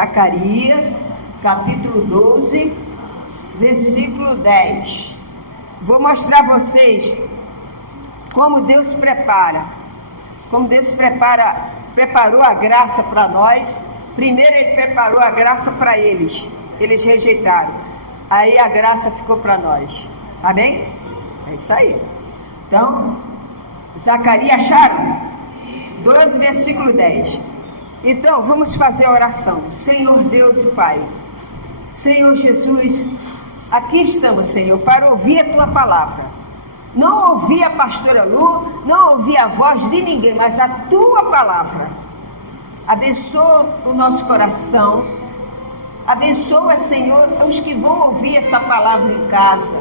Zacarias, capítulo 12, versículo 10. Vou mostrar a vocês como Deus prepara. Como Deus preparou a graça para nós. Primeiro Ele preparou a graça para eles. Eles rejeitaram. Aí a graça ficou para nós. Amém? É isso aí. Então, Zacarias, acharam? 12, versículo 10. Então, vamos fazer a oração. Senhor Deus e Pai, Senhor Jesus, aqui estamos, Senhor, para ouvir a Tua palavra. Não ouvir a pastora Lu, não ouvir a voz de ninguém, mas a Tua palavra. Abençoa o nosso coração. Abençoa, Senhor, os que vão ouvir essa palavra em casa.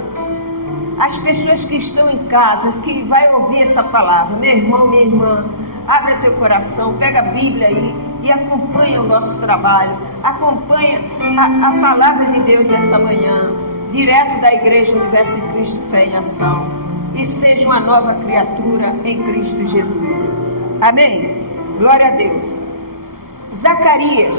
As pessoas que estão em casa, que vai ouvir essa palavra. Meu irmão, minha irmã, abre teu coração, pega a Bíblia aí e acompanha o nosso trabalho. Acompanha a palavra de Deus nessa manhã, direto da Igreja Universo em Cristo Fé em Ação. E seja uma nova criatura em Cristo Jesus. Amém? Glória a Deus. Zacarias,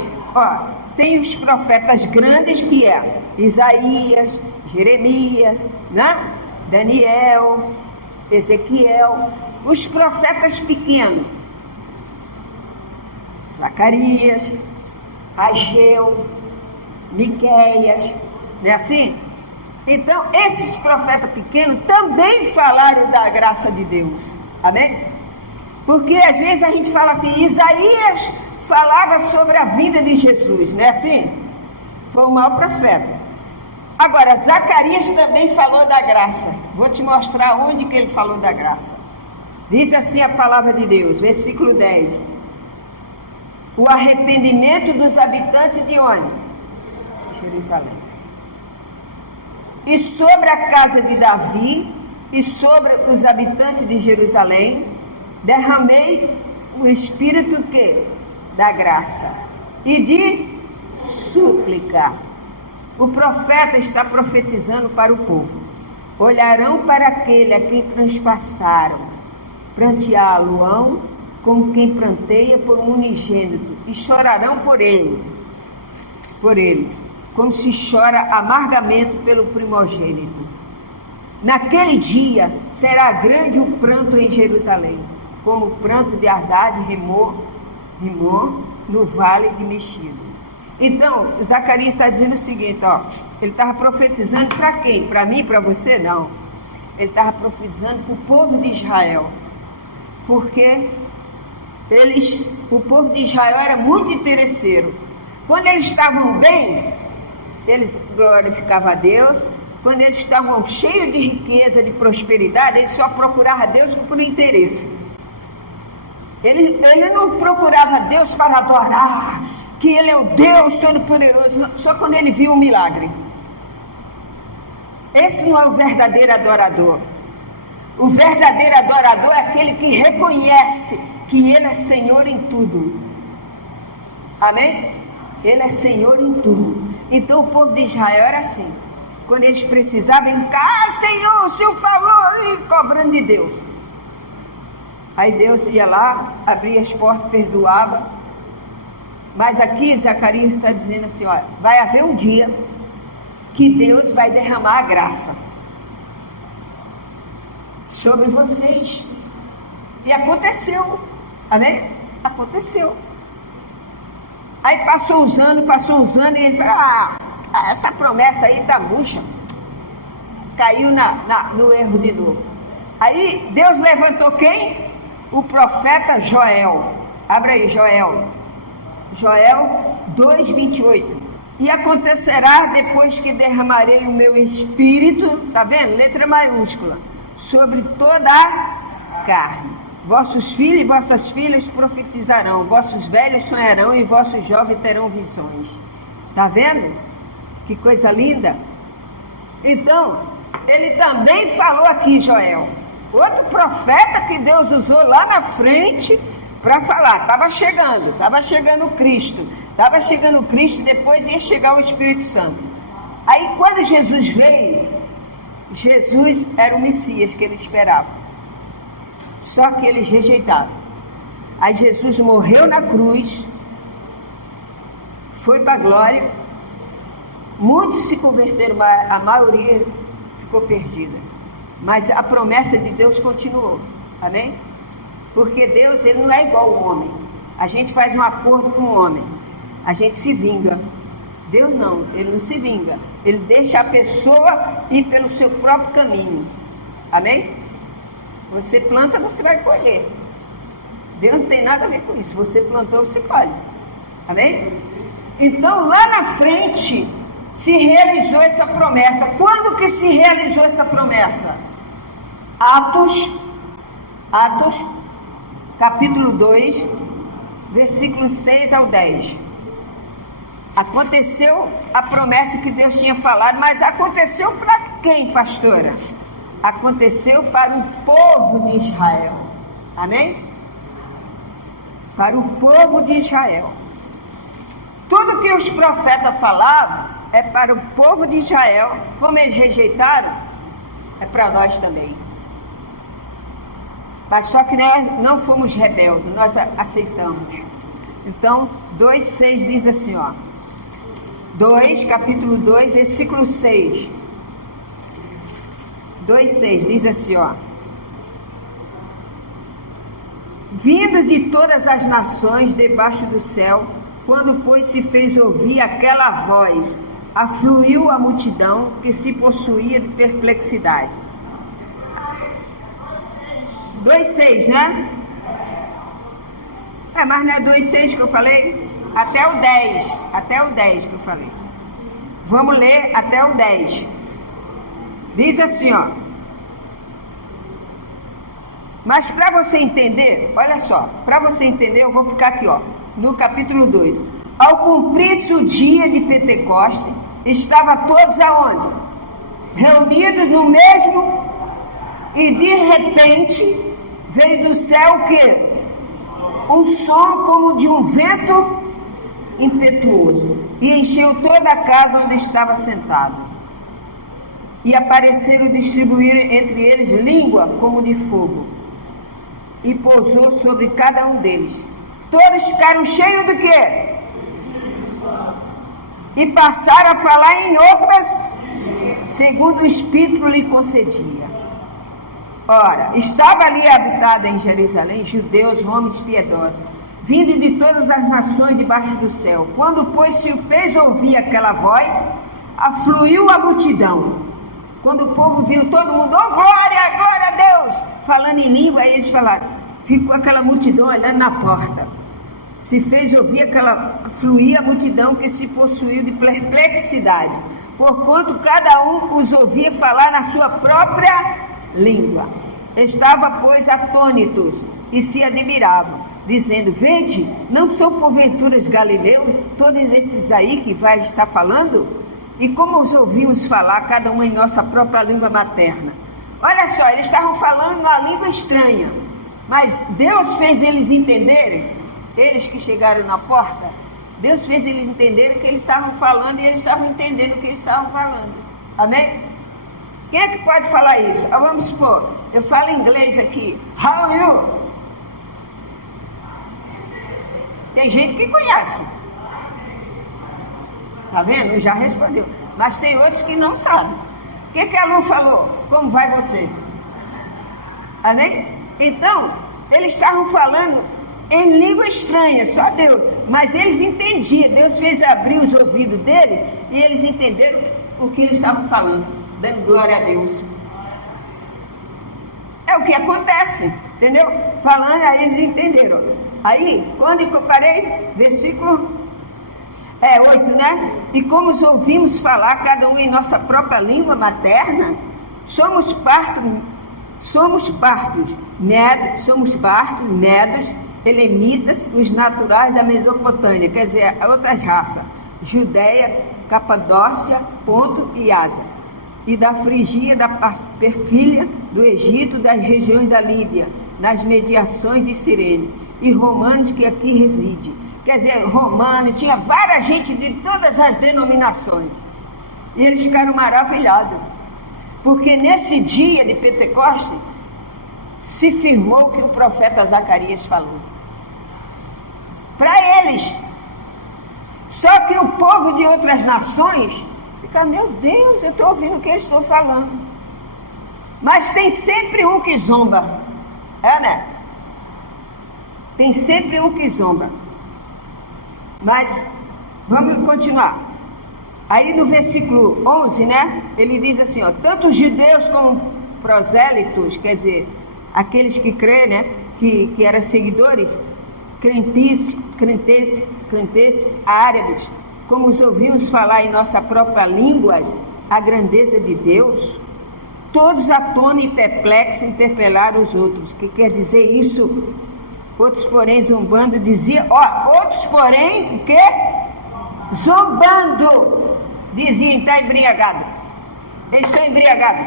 tem os profetas grandes que é Isaías, Jeremias, né? Daniel, Ezequiel. Os profetas pequenos, Zacarias, Ageu, Miqueias, não é assim? Então, esses profetas pequenos também falaram da graça de Deus. Amém? Porque às vezes a gente fala assim, Isaías falava sobre a vinda de Jesus, não é assim? Foi o maior profeta. Agora, Zacarias também falou da graça. Vou te mostrar onde que ele falou da graça. Diz assim a palavra de Deus, versículo 10. O arrependimento dos habitantes de onde? Jerusalém. E sobre a casa de Davi e sobre os habitantes de Jerusalém, derramei o espírito que? Da graça e de súplica. O profeta está profetizando para o povo. Olharão para aquele a quem transpassaram, pranteá-lo-ão como quem pranteia por um unigênito, e chorarão por ele, como se chora amargamente pelo primogênito. Naquele dia será grande o pranto em Jerusalém, como o pranto de Ardade e Rimon no vale de Mexido. Então, Zacarias está dizendo o seguinte, ele estava profetizando para quem? Para mim, para você? Não. Ele estava profetizando para o povo de Israel, porque o povo de Israel era muito interesseiro. Quando eles estavam bem, eles glorificavam a Deus. Quando eles estavam cheios de riqueza, de prosperidade, eles só procuravam a Deus por interesse. Ele não procurava Deus para adorar, que Ele é o Deus Todo-Poderoso, só quando ele viu o milagre. Esse não é o verdadeiro adorador. O verdadeiro adorador é aquele que reconhece que Ele é Senhor em tudo. Amém? Ele é Senhor em tudo. Então o povo de Israel era assim. Quando eles precisavam, eles ficavam, Senhor, o Senhor falou, e cobrando de Deus. Aí Deus ia lá, abria as portas, perdoava. Mas aqui Zacarias está dizendo assim, vai haver um dia que Deus vai derramar a graça sobre vocês. E aconteceu. Amém? Aconteceu. Aí passou uns anos, e ele falou, essa promessa aí tá murcha. Caiu no erro de novo. Aí Deus levantou quem? O profeta Joel. Abra aí, Joel 2:28. E acontecerá depois que derramarei o meu espírito, tá vendo? Letra maiúscula, sobre toda a carne. Vossos filhos e vossas filhas profetizarão, vossos velhos sonharão e vossos jovens terão visões. Tá vendo? Que coisa linda. Então, ele também falou aqui, Joel, outro profeta que Deus usou lá na frente para falar. Estava chegando Cristo, depois ia chegar o Espírito Santo. Aí quando Jesus veio, Jesus era o Messias que ele esperava, só que eles rejeitaram. Aí Jesus morreu na cruz, foi para a glória, muitos se converteram, mas a maioria ficou perdida. Mas a promessa de Deus continuou, amém? Porque Deus, ele não é igual ao homem. A gente faz um acordo com o homem, a gente se vinga. Deus não, ele não se vinga. Ele deixa a pessoa ir pelo seu próprio caminho, amém? Você planta, você vai colher. Deus não tem nada a ver com isso. Você plantou, você colhe, amém? Então lá na frente se realizou essa promessa. Quando que se realizou essa promessa? Atos, capítulo 2, versículos 6 ao 10. Aconteceu a promessa que Deus tinha falado, mas aconteceu para quem, pastora? Aconteceu para o povo de Israel, amém? Para o povo de Israel. Tudo que os profetas falavam é para o povo de Israel. Como eles rejeitaram, é para nós também. Mas só que nós não fomos rebeldes, nós aceitamos. Então, 2,6 diz assim, ó. Capítulo 2, versículo 6. 2,6 diz assim, ó. Vindos de todas as nações debaixo do céu, quando, pois, se fez ouvir aquela voz, afluiu a multidão que se possuía de perplexidade. 2,6, né? Mas não é 2,6 que eu falei? Até o 10 que eu falei. Vamos ler até o 10. Diz assim, ó. Mas para você entender, olha só, para você entender, eu vou ficar aqui, ó, no capítulo 2. Ao cumprir-se o dia de Pentecoste, estavam todos aonde? Reunidos no mesmo, e de repente veio do céu o quê? Um som como de um vento impetuoso, e encheu toda a casa onde estava sentado. E apareceram distribuir entre eles língua como de fogo, e pousou sobre cada um deles. Todos ficaram cheios do quê? E passaram a falar em outras, segundo o Espírito lhe concedia. Ora, estava ali habitada em Jerusalém judeus, homens piedosos, vindo de todas as nações debaixo do céu. Quando, pois, se fez ouvir aquela voz, afluiu a multidão. Quando o povo viu todo mundo, oh, glória, glória a Deus, falando em língua, aí eles falaram, ficou aquela multidão olhando na porta. Se fez ouvir fluir a multidão que se possuiu de perplexidade, porquanto cada um os ouvia falar na sua própria língua. Estava, pois, atônitos e se admiravam, dizendo, vede, não são porventuras galileus todos esses aí que vai estar falando? E como os ouvimos falar, cada um em nossa própria língua materna. Olha só, eles estavam falando uma língua estranha, mas Deus fez eles entenderem, eles que chegaram na porta, Deus fez eles entenderem o que eles estavam falando, e eles estavam entendendo o que eles estavam falando. Amém? Quem é que pode falar isso? Vamos supor, eu falo inglês aqui. How are you? Tem gente que conhece. Tá vendo? Já respondeu. Mas tem outros que não sabem. O que a Lu falou? Como vai você? Amém? Então, eles estavam falando em língua estranha, só Deus. Mas eles entendiam. Deus fez abrir os ouvidos dele e eles entenderam o que eles estavam falando. Dando glória a Deus. É o que acontece, entendeu? Falando, aí eles entenderam. Aí, quando eu parei, versículo 8, né? E como os ouvimos falar, cada um em nossa própria língua materna, somos partos, medos, elemitas, os naturais da Mesopotâmia, quer dizer, outras raças, Judéia, Capadócia, Ponto e Ásia, e da Frigia, da Perfília, do Egito, das regiões da Líbia, nas mediações de Cirene, e romanos que aqui residem. Quer dizer, romano, tinha várias gente de todas as denominações. E eles ficaram maravilhados. Porque nesse dia de Pentecostes, se firmou o que o profeta Zacarias falou. Para eles, Só que o povo de outras nações fica, meu Deus, eu estou ouvindo o que eu estou falando. Mas tem sempre um que zomba. Né? Tem sempre um que zomba. Mas, vamos continuar. Aí no versículo 11, né? Ele diz assim, ó, tanto os judeus como prosélitos, quer dizer, aqueles que creem, né? Que eram seguidores, crentes, árabes, como os ouvimos falar em nossa própria língua, a grandeza de Deus, todos atônitos e perplexos interpelaram os outros. O que quer dizer isso? Outros, porém, zombando, diziam, outros, porém, o quê? Zombando, diziam, está embriagado. Eles estão embriagados.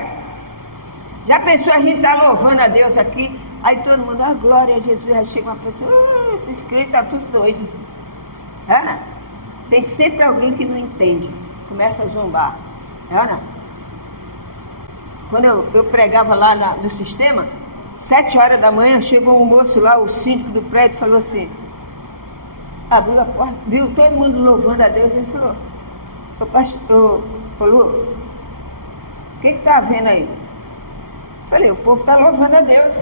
Já pensou, a gente está louvando a Deus aqui, aí todo mundo, glória a Jesus, aí chega uma pessoa, esses crentes estão tudo doido. Tem sempre alguém que não entende, começa a zombar. Quando eu pregava lá no sistema, 7 horas da manhã, chegou um moço lá, o síndico do prédio, falou assim, abriu a porta, viu todo mundo louvando a Deus, ele falou, Lu, o que está havendo aí? Eu falei, o povo está louvando a Deus.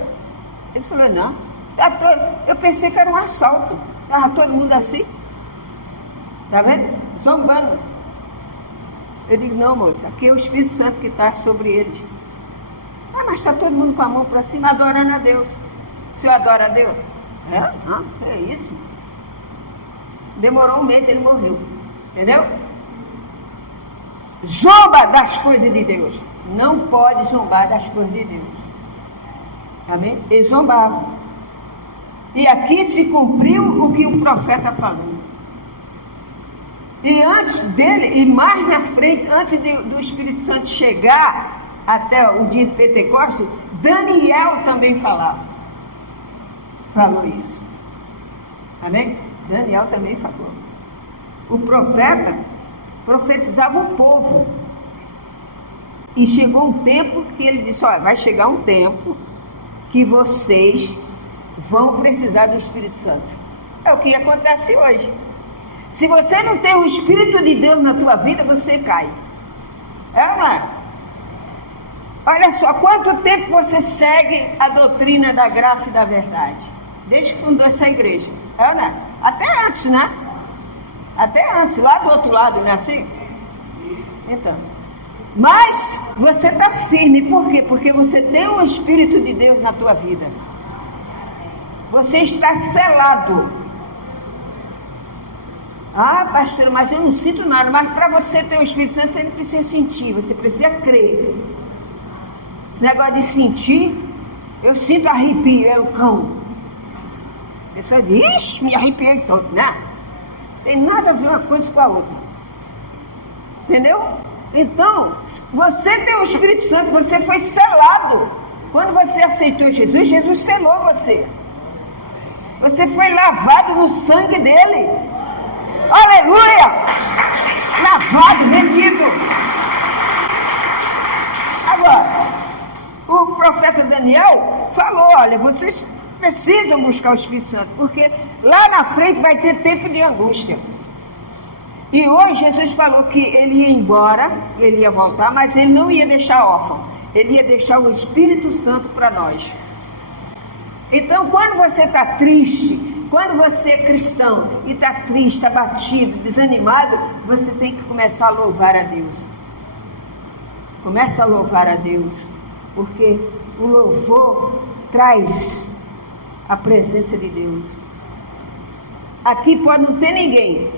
Ele falou, não, eu pensei que era um assalto, estava todo mundo assim, tá vendo? Zombando. Eu digo, não, moça, aqui é o Espírito Santo que está sobre eles. Mas está todo mundo com a mão para cima adorando a Deus. O senhor adora a Deus? É isso. Demorou um mês, ele morreu. Entendeu? Zomba das coisas de Deus. Não pode zombar das coisas de Deus. Amém? Eles zombavam. E aqui se cumpriu o que o profeta falou. E antes dele, e mais na frente, antes do Espírito Santo chegar até o dia de Pentecostes, Daniel também falou isso. Amém? Daniel também falou. O profeta profetizava o povo. E chegou um tempo que ele disse, olha, vai chegar um tempo que vocês vão precisar do Espírito Santo. É o que acontece hoje. Se você não tem o Espírito de Deus na tua vida, você cai. Não é? Olha só, quanto tempo você segue a doutrina da graça e da verdade? Desde que fundou essa igreja. Não é? Até antes, né? Até antes, lá do outro lado, não é assim? Então. Mas você está firme, por quê? Porque você tem o Espírito de Deus na tua vida. Você está selado. Pastor, mas eu não sinto nada. Mas para você ter o Espírito Santo, você não precisa sentir, você precisa crer. Esse negócio de sentir, eu sinto arrepio, é o cão. A pessoa diz, ixi, me arrepiei todo, né? Tem nada a ver uma coisa com a outra. Entendeu? Então, você tem o Espírito Santo, você foi selado. Quando você aceitou Jesus, Jesus selou você. Você foi lavado no sangue dele. Aleluia! Lavado, remido. Agora, o profeta Daniel falou, olha, vocês precisam buscar o Espírito Santo, porque lá na frente vai ter tempo de angústia. E hoje Jesus falou que ele ia embora, ele ia voltar, mas ele não ia deixar órfão. Ele ia deixar o Espírito Santo para nós. Então, quando você está triste, quando você é cristão e está triste, abatido, desanimado, você tem que começar a louvar a Deus. Começa a louvar a Deus, porque o louvor traz a presença de Deus. Aqui pode não ter ninguém,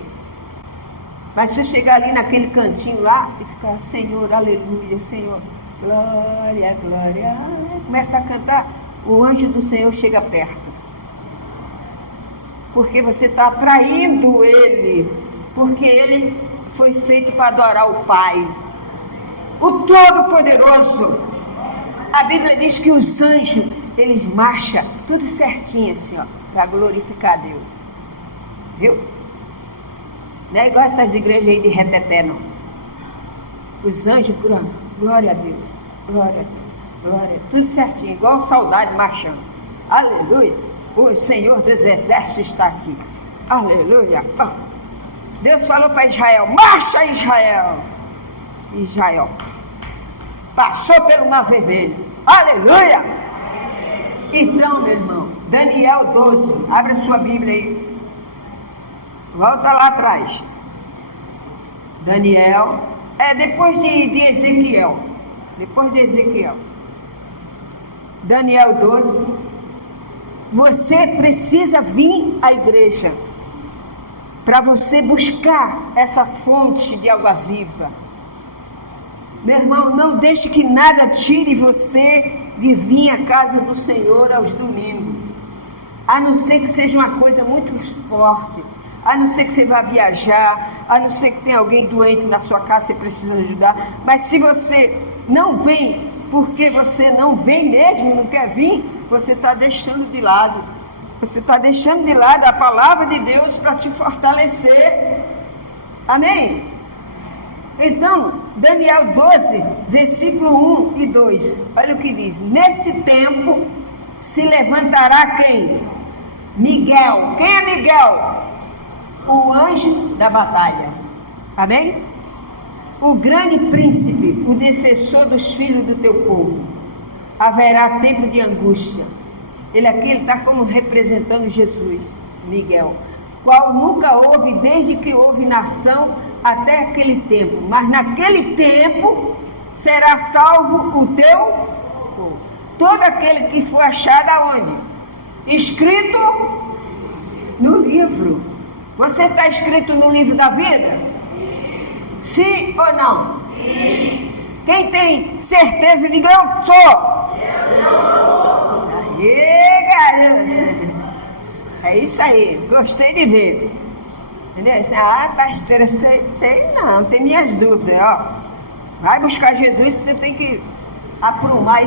mas se eu chegar ali naquele cantinho lá e ficar, Senhor, aleluia, Senhor, glória, glória, começa a cantar, o anjo do Senhor chega perto. Porque você está atraindo ele, porque ele foi feito para adorar o Pai, o Todo-Poderoso. A Bíblia diz que os anjos, eles marcham tudo certinho assim, ó, para glorificar a Deus. Viu? Não é igual essas igrejas aí de reteté, não. Os anjos, glória a Deus, glória a Deus, glória a Deus. Tudo certinho, igual saudade marchando. Aleluia, o Senhor dos Exércitos está aqui. Aleluia. Deus falou para Israel: marcha, Israel. Israel passou pelo Mar Vermelho. Aleluia! Então, meu irmão, Daniel 12, abre a sua Bíblia aí. Volta lá atrás. Daniel, depois de Ezequiel. Depois de Ezequiel. Daniel 12. Você precisa vir à igreja para você buscar essa fonte de água viva. Meu irmão, não deixe que nada tire você de vir à casa do Senhor aos domingos. A não ser que seja uma coisa muito forte. A não ser que você vá viajar. A não ser que tenha alguém doente na sua casa, você precisa ajudar. Mas se você não vem, porque você não vem mesmo, não quer vir, você está deixando de lado. Você está deixando de lado a palavra de Deus para te fortalecer. Amém? Então, Daniel 12, versículo 1 e 2. Olha o que diz. Nesse tempo se levantará quem? Miguel. Quem é Miguel? O anjo da batalha. Amém? O grande príncipe, o defensor dos filhos do teu povo. Haverá tempo de angústia. Ele aqui está como representando Jesus, Miguel, qual nunca houve desde que houve nação até aquele tempo. Mas naquele tempo será salvo o teu povo. Todo aquele que for achado aonde? Escrito no livro. Você está escrito no livro da vida? Sim ou não? Sim. Quem tem certeza, diga: eu sou. Aê, garoto. É isso aí, gostei de ver. Entendeu? Pastora, sei não, tem minhas dúvidas, ó. Vai buscar Jesus, você tem que aprumar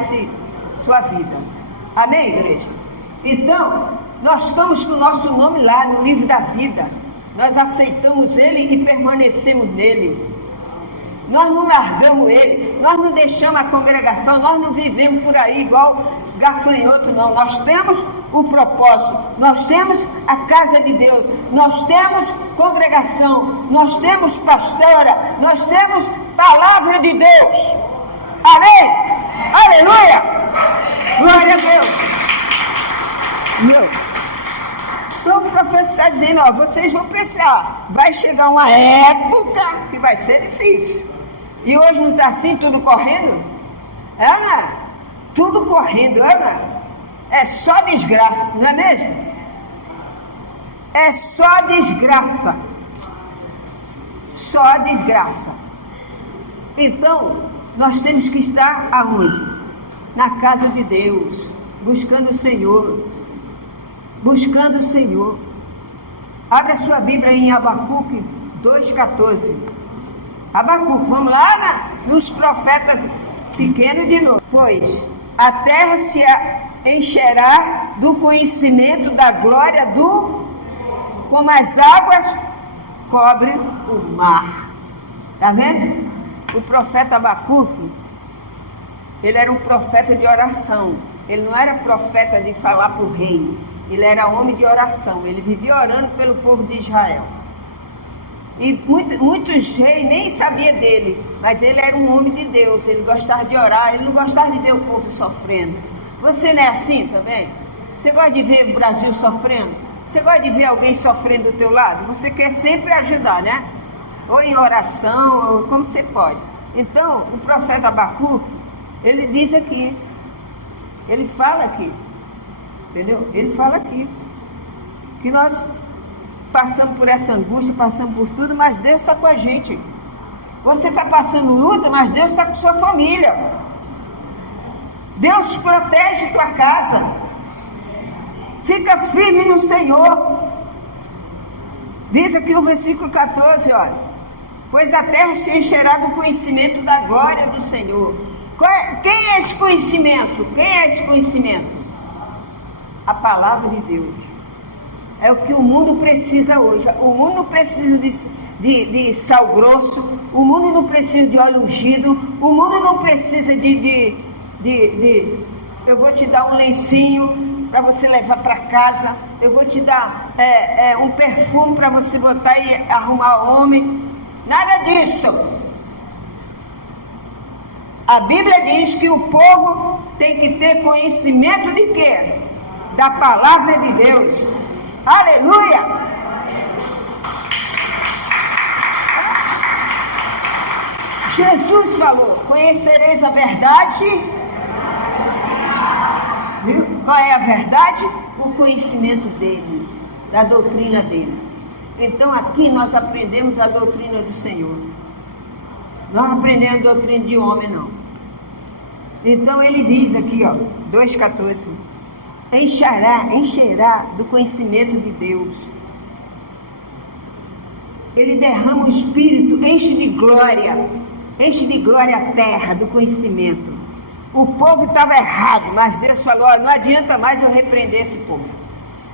sua vida. Amém, igreja? Então, nós estamos com o nosso nome lá no livro da vida. Nós aceitamos ele e permanecemos nele. Nós não largamos ele, nós não deixamos a congregação, nós não vivemos por aí igual gafanhoto, não. Nós temos o propósito, nós temos a casa de Deus, nós temos congregação, nós temos pastora, nós temos palavra de Deus. Amém? Aleluia! Glória a Deus! Então o profeta está dizendo: ó, vocês vão precisar, vai chegar uma época que vai ser difícil. E hoje não está assim, tudo correndo? Ana, tudo correndo, Ana. É só desgraça, não é mesmo? É só desgraça. Só desgraça. Então, nós temos que estar aonde? Na casa de Deus, buscando o Senhor. Buscando o Senhor. Abre a sua Bíblia em Abacuque 2,14. Abacuque, vamos lá nos profetas pequenos de novo. Pois a terra se encherá do conhecimento da glória do, como as águas cobrem o mar. Está vendo? O profeta Abacuque, ele era um profeta de oração. Ele não era profeta de falar para o rei. Ele era homem de oração. Ele vivia orando pelo povo de Israel. E muitos reis nem sabiam dele, mas ele era um homem de Deus. Ele gostava de orar, ele não gostava de ver o povo sofrendo. Você não é assim também? Você gosta de ver o Brasil sofrendo? Você gosta de ver alguém sofrendo do teu lado? Você quer sempre ajudar, né? Ou em oração, ou como você pode. Então, o profeta Abacuque, ele diz aqui, ele fala aqui, entendeu? Ele fala aqui, que nós passamos por essa angústia, passamos por tudo, mas Deus está com a gente. Você está passando luta, mas Deus está com sua família. Deus protege tua casa. Fica firme no Senhor. Diz aqui o versículo 14, olha: pois a terra se encherá do conhecimento da glória do Senhor. Quem é esse conhecimento? Quem é esse conhecimento? A palavra de Deus. É o que o mundo precisa hoje. O mundo não precisa de sal grosso. O mundo não precisa de óleo ungido. O mundo não precisa eu vou te dar um lencinho. para você levar para casa. Eu vou te dar um perfume para você botar e arrumar homem. Nada disso. A Bíblia diz que o povo tem que ter conhecimento de quê? Da palavra de Deus. Aleluia! Jesus falou: conhecereis a verdade. Viu? Qual é a verdade? O conhecimento dele, da doutrina dele. Então aqui nós aprendemos a doutrina do Senhor. Nós aprendemos a doutrina de homem, não. Então ele diz aqui, 2,14: encherá do conhecimento de Deus. Ele derrama o Espírito, enche de glória a terra do conhecimento. O povo estava errado, mas Deus falou: não adianta mais eu repreender esse povo.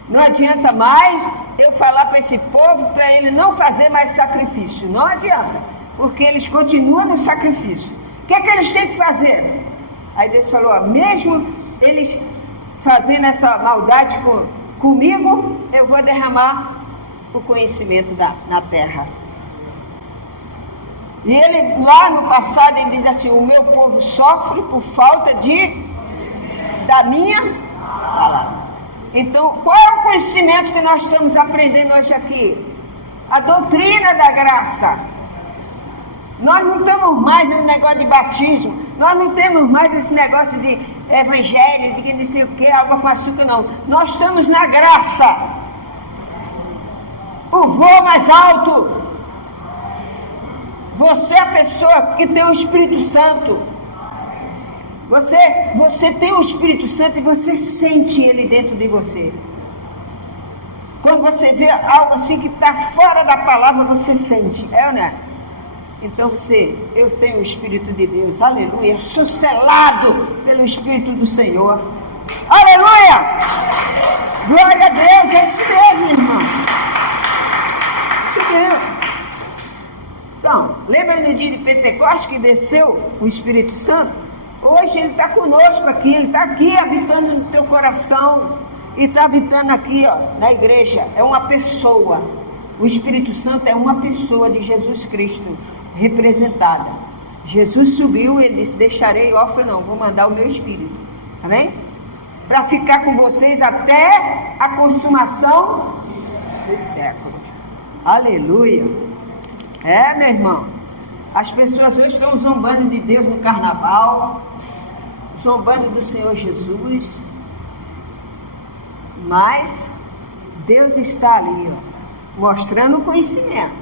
Não adianta mais eu falar para esse povo para ele não fazer mais sacrifício. Não adianta, porque eles continuam no sacrifício. O que é que eles têm que fazer? Aí Deus falou: mesmo eles fazendo essa maldade comigo, eu vou derramar o conhecimento na terra. E ele, lá no passado, ele diz assim: o meu povo sofre por falta da minha palavra. Então, qual é o conhecimento que nós estamos aprendendo hoje aqui? A doutrina da graça. Nós não estamos mais no negócio de batismo, nós não temos mais esse negócio de evangelho, de que não sei o que, água com açúcar, não. Nós estamos na graça. O voo mais alto. Você é a pessoa que tem o Espírito Santo. Você tem o Espírito Santo e você sente ele dentro de você. Quando você vê algo assim que está fora da palavra, você sente, ou não é? Então eu tenho o Espírito de Deus, aleluia, sou selado pelo Espírito do Senhor, aleluia, glória a Deus, é isso mesmo, irmão, isso mesmo. Então, lembra no dia de Pentecostes que desceu o Espírito Santo? Hoje ele está conosco aqui, ele está aqui habitando no teu coração, e está habitando aqui, na igreja. É uma pessoa, o Espírito Santo é uma pessoa de Jesus Cristo representada. Jesus subiu, ele disse: deixarei órfão, não, vou mandar o meu Espírito, amém? Para ficar com vocês até a consumação dos séculos, aleluia. Meu irmão, as pessoas hoje estão zombando de Deus no carnaval, zombando do Senhor Jesus, mas Deus está ali, mostrando o conhecimento.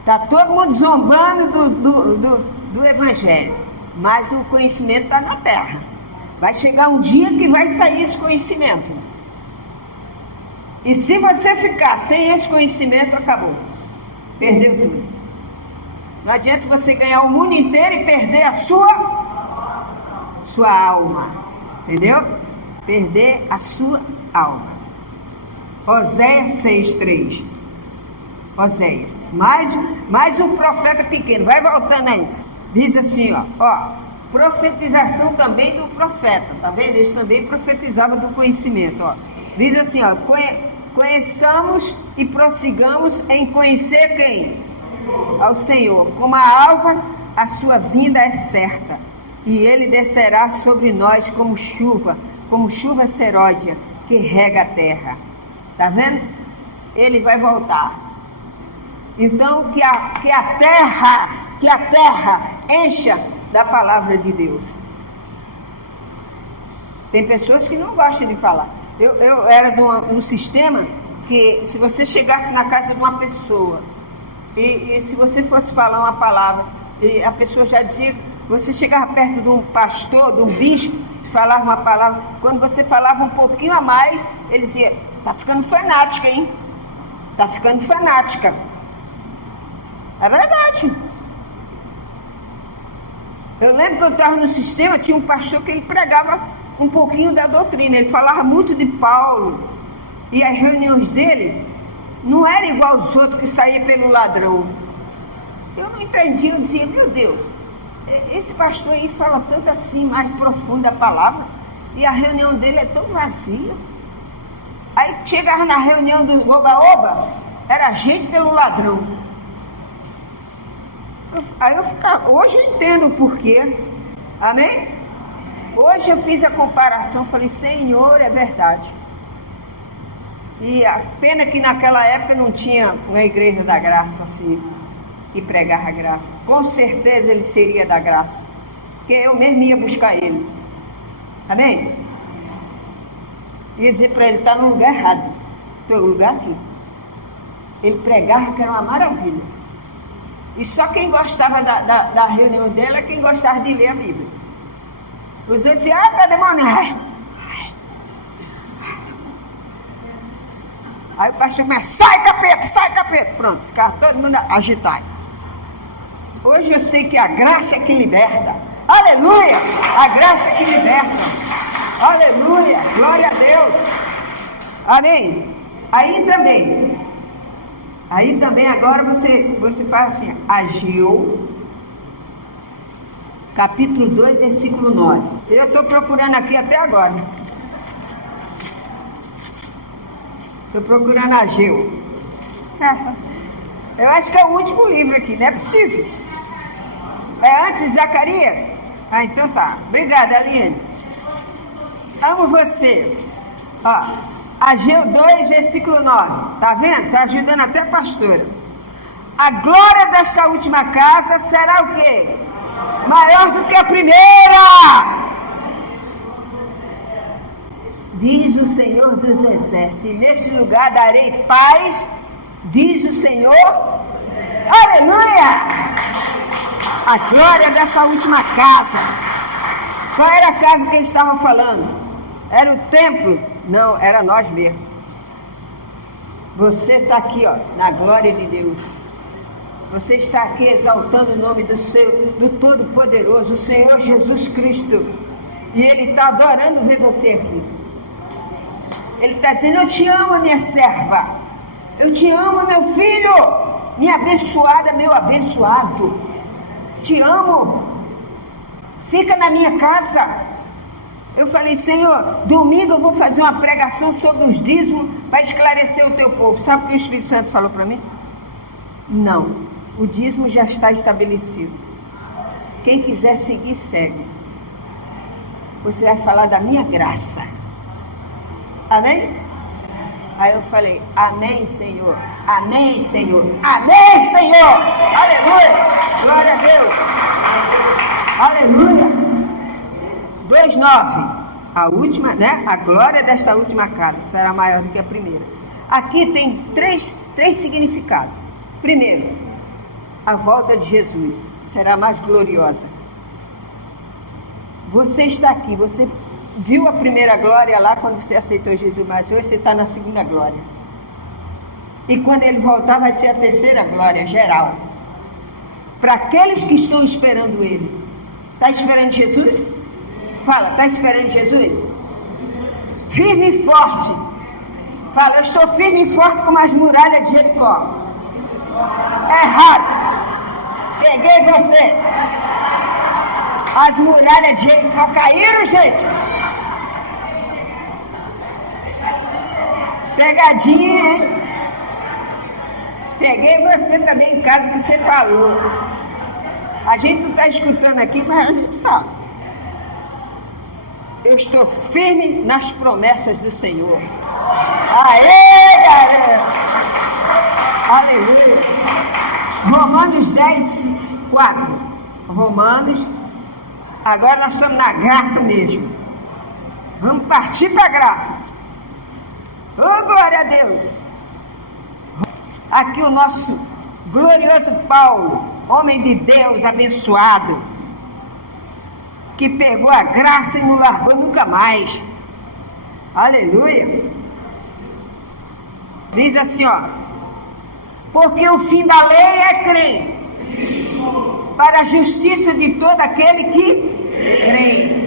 Está todo mundo zombando do Evangelho, mas o conhecimento está na terra. Vai chegar um dia que vai sair esse conhecimento. E se você ficar sem esse conhecimento, acabou. Perdeu tudo. Não adianta você ganhar o mundo inteiro e perder a sua alma. Entendeu? Perder a sua alma. Oséias 6:3. Oséias. Mais um profeta pequeno. Vai voltando aí. Diz assim, profetização também do profeta. Tá vendo? Eles também profetizavam do conhecimento. Diz assim, conheçamos e prossigamos em conhecer quem? Ao Senhor. Como a alva, a sua vinda é certa, e ele descerá sobre nós como chuva seródia que rega a terra. Tá vendo? Ele vai voltar. Então que a terra encha da palavra de Deus. Tem pessoas que não gostam de falar. Eu era de um sistema que, se você chegasse na casa de uma pessoa e se você fosse falar uma palavra e a pessoa já dizia, você chegava perto de um pastor, de um bispo, falava uma palavra, quando você falava um pouquinho a mais, ele dizia: tá ficando fanática, hein? Tá ficando fanática. É verdade. Eu lembro que eu estava no sistema, tinha um pastor que ele pregava um pouquinho da doutrina, ele falava muito de Paulo, e as reuniões dele não eram igual aos outros que saíam pelo ladrão. Eu não entendia, eu dizia: meu Deus, esse pastor aí fala tanto assim, mais profundo a palavra, E a reunião dele é tão vazia. Aí chegava na reunião do Oba-Oba, era gente pelo ladrão. Aí eu ficava, hoje eu entendo o porquê. Amém? Hoje eu fiz a comparação, falei, Senhor, é verdade. E a pena que naquela época não tinha uma igreja da graça assim, que pregava a graça. Com certeza ele seria da graça, porque eu mesmo ia buscar ele. Amém? Ia dizer para ele, está no lugar errado. Teu lugar aqui. Ele pregava que era uma maravilha. E só quem gostava da reunião dele é quem gostava de ler a Bíblia. Os outros diziam, está demoniado. Aí o pastor começa, sai capeta, pronto, ficava todo mundo agitado. Hoje eu sei que a graça é que liberta. Aleluia! A graça é que liberta. Aleluia! Glória a Deus. Amém? Aí também agora você faz assim, Ageu, capítulo 2, versículo 9. Eu estou procurando aqui até agora. Estou procurando Ageu. Eu acho que é o último livro aqui, não é possível. É antes de Zacarias? Ah, então tá. Obrigada, Aline. Amo você. Ó, Ageu 2, versículo 9. Tá vendo? Tá ajudando até a pastora. A glória desta última casa será o quê? Maior do que a primeira. Diz o Senhor dos Exércitos, e neste lugar darei paz, diz o Senhor, aleluia! A glória dessa última casa. Qual era a casa que eles estavam falando? Era o templo? Não, era nós mesmos. Você está aqui, ó, na glória de Deus. Você está aqui exaltando o nome do Todo-Poderoso, o Senhor Jesus Cristo. E Ele está adorando ver você aqui. Ele está dizendo, eu te amo, minha serva. Eu te amo, meu filho. Minha abençoada, meu abençoado. Te amo. Fica na minha casa. Eu falei, Senhor, domingo eu vou fazer uma pregação sobre os dízimos para esclarecer o teu povo. Sabe o que o Espírito Santo falou para mim? Não, o dízimo já está estabelecido. Quem quiser seguir, segue. Você vai falar da minha graça. Amém? Aí eu falei, amém, Senhor. Amém, Senhor. Amém, Senhor. Aleluia. Glória a Deus. Aleluia. 2:9. A última, né? A glória desta última casa será maior do que a primeira. Aqui tem três significados. Primeiro, a volta de Jesus será mais gloriosa. Você está aqui, você viu a primeira glória lá quando você aceitou Jesus, mas hoje você está na segunda glória. E quando ele voltar vai ser a terceira glória, geral. Para aqueles que estão esperando ele. Está esperando Jesus? Fala, está esperando Jesus? Firme e forte. Fala, eu estou firme e forte como as muralhas de Jericó. Errado. Peguei você. As muralhas de Jericó caíram, gente. Pegadinha, hein? Peguei você também em casa que você falou. A gente não está escutando aqui, mas a gente sabe. Eu estou firme nas promessas do Senhor. Aê, galera! Aleluia! Romanos 10:4. Romanos. Agora nós estamos na graça mesmo. Vamos partir para a graça. Oh, glória a Deus! Aqui o nosso glorioso Paulo, homem de Deus abençoado, que pegou a graça e não largou nunca mais. Aleluia! Diz assim, ó. Porque o fim da lei é crer para a justiça de todo aquele que crê.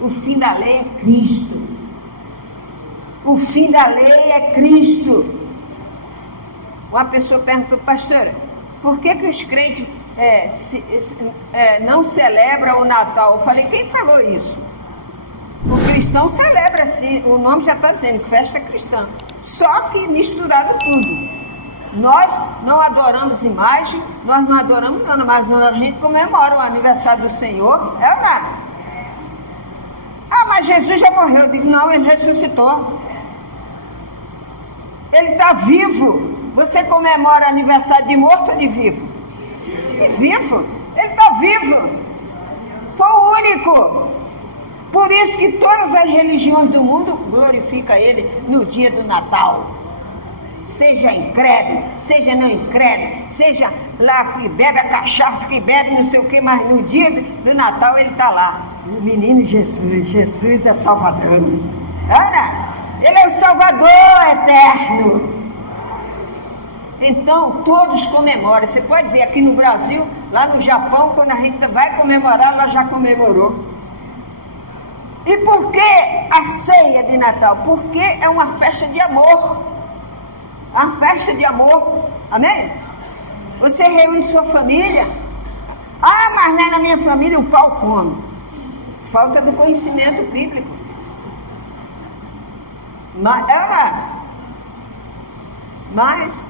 O fim da lei é Cristo. O fim da lei é Cristo. Uma pessoa perguntou, pastora, por que os crentes não celebram o Natal? Eu falei, quem falou isso? O cristão celebra assim, o nome já está dizendo, festa cristã. Só que misturaram tudo. Nós não adoramos imagem, nós não adoramos nada, mas a gente comemora o aniversário do Senhor, é ou não? Ah, mas Jesus já morreu. Eu digo, não, ele ressuscitou. Ele está vivo. Você comemora aniversário de morto ou de vivo? De vivo. Ele está vivo. Foi o único. Por isso que todas as religiões do mundo glorificam ele no dia do Natal. Seja incrédulo, seja não incrédulo, seja lá que bebe a cachaça, que bebe não sei o que, mas no dia do Natal ele está lá. O menino Jesus, Jesus é Salvador. Ana, ele é o Salvador eterno. Então todos comemoram. Você pode ver aqui no Brasil, lá no Japão, quando a gente vai comemorar, ela já comemorou. E por que a ceia de Natal? Porque é uma festa de amor. A festa de amor, amém? Você reúne sua família. Ah, mas lá na minha família o pau come. Falta do conhecimento bíblico. Mas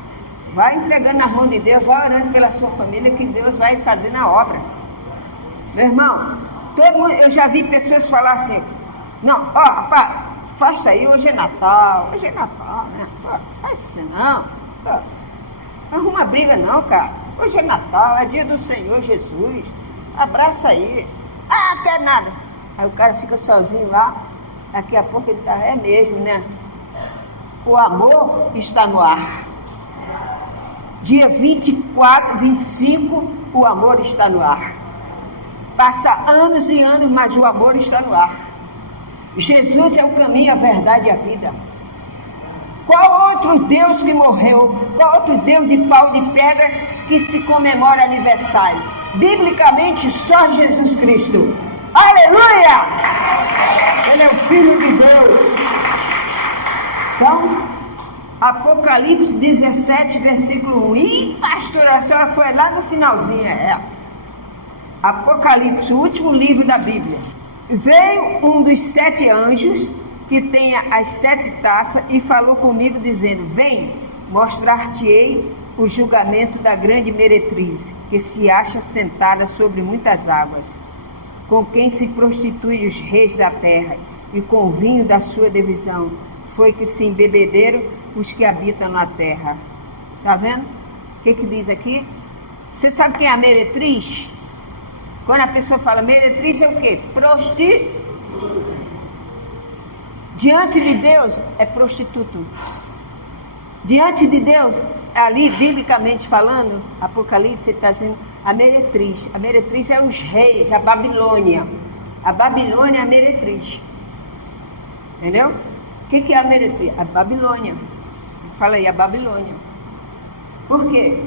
vai entregando na mão de Deus, vai orando pela sua família, que Deus vai fazer na obra. Meu irmão, todo mundo, eu já vi pessoas falar assim, não, ó, rapaz, faz isso aí, hoje é Natal, né? Faz isso não. Não arruma briga não, cara. Hoje é Natal, é dia do Senhor Jesus. Abraça aí. Ah, quer nada. Aí o cara fica sozinho lá, daqui a pouco ele tá, é mesmo, né? O amor está no ar. Dia 24, 25, o amor está no ar. Passa anos e anos, mas o amor está no ar. Jesus é o caminho, a verdade e a vida. Qual outro Deus que morreu? Qual outro Deus de pau de pedra que se comemora aniversário? Biblicamente, só Jesus Cristo. Aleluia! Ele é o Filho de Deus. Então, Apocalipse 17, versículo 1. Ih, pastora, a senhora foi lá no finalzinho. Apocalipse, o último livro da Bíblia. Veio um dos 7 anjos que tem as 7 taças e falou comigo dizendo, vem, mostrar-te-ei o julgamento da grande meretriz, que se acha sentada sobre muitas águas, com quem se prostituem os reis da terra, e com o vinho da sua divisão foi que se embebederam os que habitam na terra. Está vendo? O que diz aqui? Você sabe quem é a meretriz? Quando a pessoa fala meretriz é o quê? Diante de Deus é prostituto. Diante de Deus, ali biblicamente falando, Apocalipse está dizendo a meretriz. A meretriz é os reis, a Babilônia. A Babilônia é a meretriz. Entendeu? O que é a meretriz? A Babilônia. Fala aí, a Babilônia. Por quê?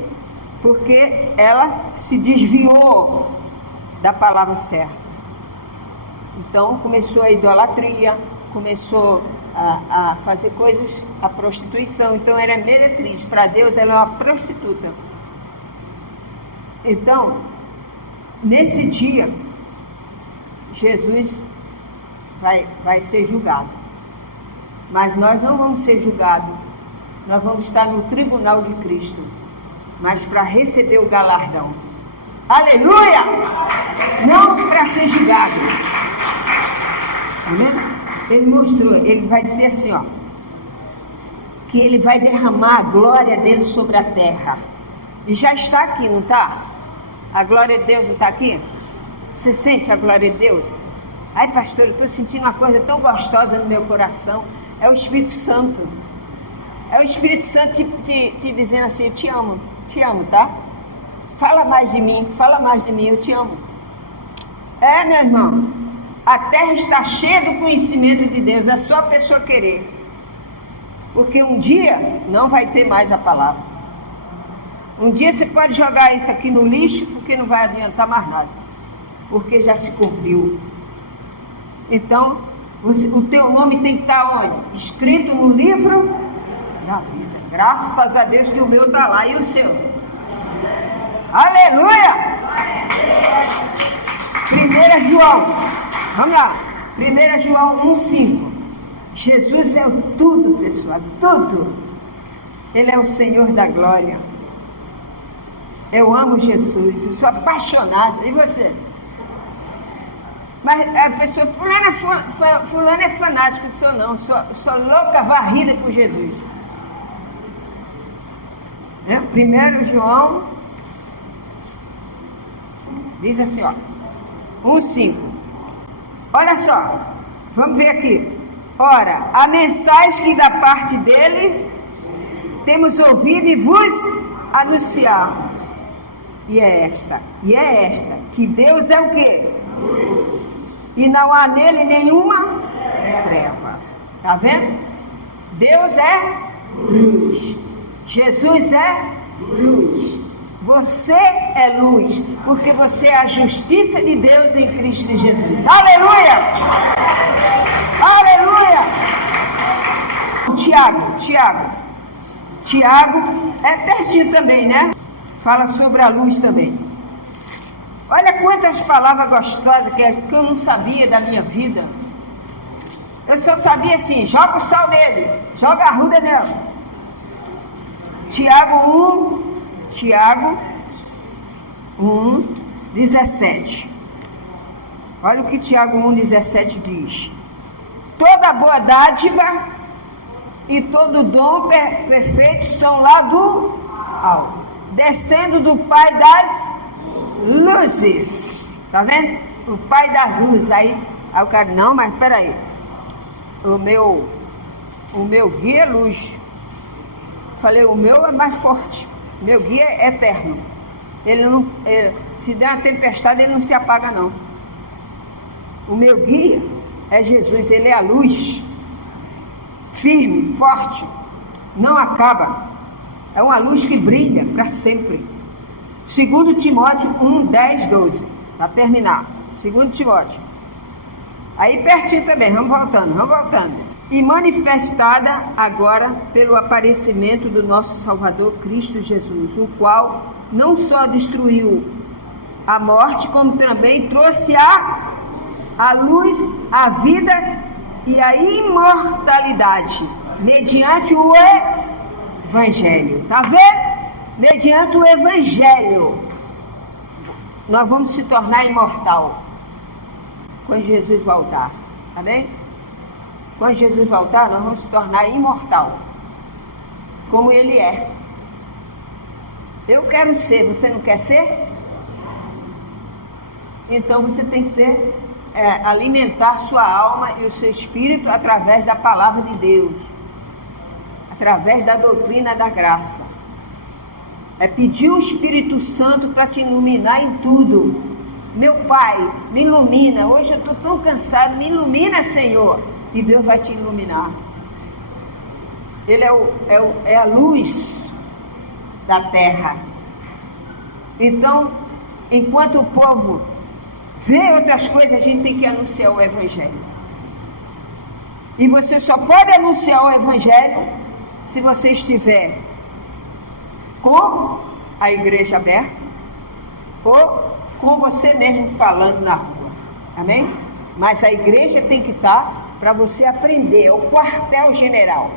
Porque ela se desviou da palavra certa. Então começou a idolatria, começou a fazer coisas, a prostituição. Então era meretriz. Para Deus ela é uma prostituta. Então, nesse dia, Jesus vai ser julgado. Mas nós não vamos ser julgados. Nós vamos estar no tribunal de Cristo. Mas para receber o galardão. Aleluia! Não para ser julgado. Tá vendo? Ele mostrou, ele vai dizer assim, ó, que ele vai derramar a glória dele sobre a terra. E já está aqui, não está? A glória de Deus não está aqui? Você sente a glória de Deus? Ai, pastor, eu estou sentindo uma coisa tão gostosa no meu coração. É o Espírito Santo. É o Espírito Santo te dizendo assim, eu te amo, tá? Fala mais de mim, eu te amo. É, meu irmão, a terra está cheia do conhecimento de Deus, é só a pessoa querer. Porque um dia não vai ter mais a palavra. Um dia você pode jogar isso aqui no lixo, porque não vai adiantar mais nada. Porque já se cumpriu. Então, o teu nome tem que estar onde? Escrito no livro da vida. Graças a Deus que o meu está lá. E o seu? Aleluia! 1 João. Vamos lá. 1 João 1,5. Jesus é o tudo, pessoal, tudo. Ele é o Senhor da glória. Eu amo Jesus, eu sou apaixonada. E você? Mas a pessoa, fulano é fanático, eu sou não, sou louca, varrida por Jesus. 1 João diz assim, ó, 1,5. Olha só, vamos ver aqui. Ora, a mensagem que da parte dele temos ouvido e vos anunciamos. E é esta, que Deus é o quê? E não há nele nenhuma trevas. Está vendo? Deus é luz. Jesus é luz. Você é luz, porque você é a justiça de Deus em Cristo Jesus. Aleluia! Aleluia! Tiago é pertinho também, né? Fala sobre a luz também. Olha quantas palavras gostosas que eu não sabia da minha vida. Eu só sabia assim, joga o sal nele, joga a arruda nela. Tiago 1:17. Olha o que Tiago 1:17 diz. Toda boa dádiva e todo dom perfeito são lá do alto, descendo do Pai das luzes. Tá vendo? O Pai das luzes. Aí o cara, não, mas peraí. O meu guia é luz. Falei, o meu é mais forte. Meu guia é eterno. Ele não, se der uma tempestade, ele não se apaga, não. O meu guia é Jesus, ele é a luz. Firme, forte, não acaba. É uma luz que brilha para sempre. 2 Timóteo 1:10-12. Para terminar. 2 Timóteo. Aí pertinho também, vamos voltando. E manifestada agora pelo aparecimento do nosso Salvador Cristo Jesus, o qual não só destruiu a morte, como também trouxe a luz, a vida e a imortalidade, mediante o Evangelho. Tá vendo? Mediante o Evangelho, nós vamos se tornar imortal quando Jesus voltar. Tá bem? Quando Jesus voltar, nós vamos se tornar imortal, como Ele é. Eu quero ser, você não quer ser? Então você tem que alimentar sua alma e o seu espírito através da palavra de Deus, através da doutrina da graça. É pedir o Espírito Santo para te iluminar em tudo. Meu Pai, me ilumina. Hoje eu estou tão cansado, me ilumina, Senhor. E Deus vai te iluminar. Ele é a luz da terra. Então, enquanto o povo vê outras coisas, a gente tem que anunciar o Evangelho. E você só pode anunciar o Evangelho se você estiver com a igreja aberta ou com você mesmo falando na rua. Amém? Mas a igreja tem que estar para você aprender, é o quartel-general.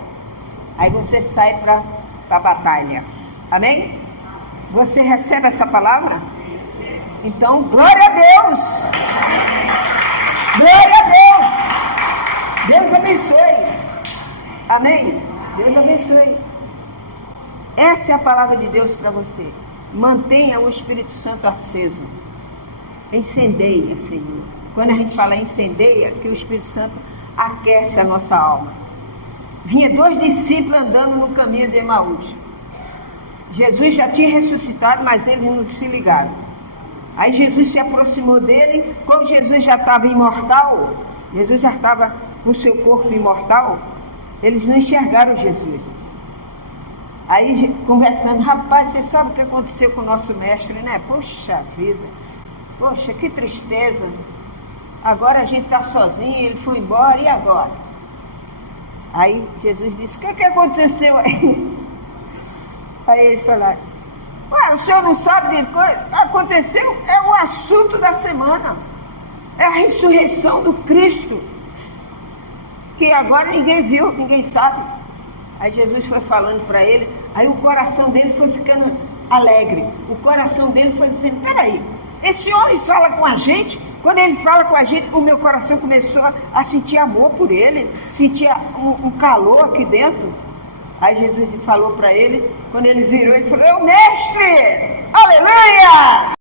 Aí você sai para a batalha. Amém? Você recebe essa palavra? Então, glória a Deus! Glória a Deus! Deus abençoe. Amém? Deus abençoe. Essa é a palavra de Deus para você. Mantenha o Espírito Santo aceso. Incendeia, Senhor. Quando a gente fala incendeia, que o Espírito Santo aquece a nossa alma. Vinha 2 discípulos andando no caminho de Emaús. Jesus já tinha ressuscitado, mas eles não se ligaram. Aí Jesus se aproximou dele, como Jesus já estava imortal, Jesus já estava com o seu corpo imortal, eles não enxergaram Jesus. Aí conversando, rapaz, você sabe o que aconteceu com o nosso mestre, né? Poxa vida, poxa, que tristeza. Agora a gente está sozinho, ele foi embora, e agora? Aí Jesus disse, o que aconteceu aí? Aí eles falaram, ué, o senhor não sabe de coisa? Aconteceu, é o assunto da semana. É a ressurreição do Cristo, que agora ninguém viu, ninguém sabe. Aí Jesus foi falando para ele, aí o coração dele foi ficando alegre. O coração dele foi dizendo, peraí, esse homem fala com a gente, quando ele fala com a gente, o meu coração começou a sentir amor por ele, sentia um calor aqui dentro. Aí Jesus falou para eles, quando ele virou, ele falou, meu mestre, aleluia!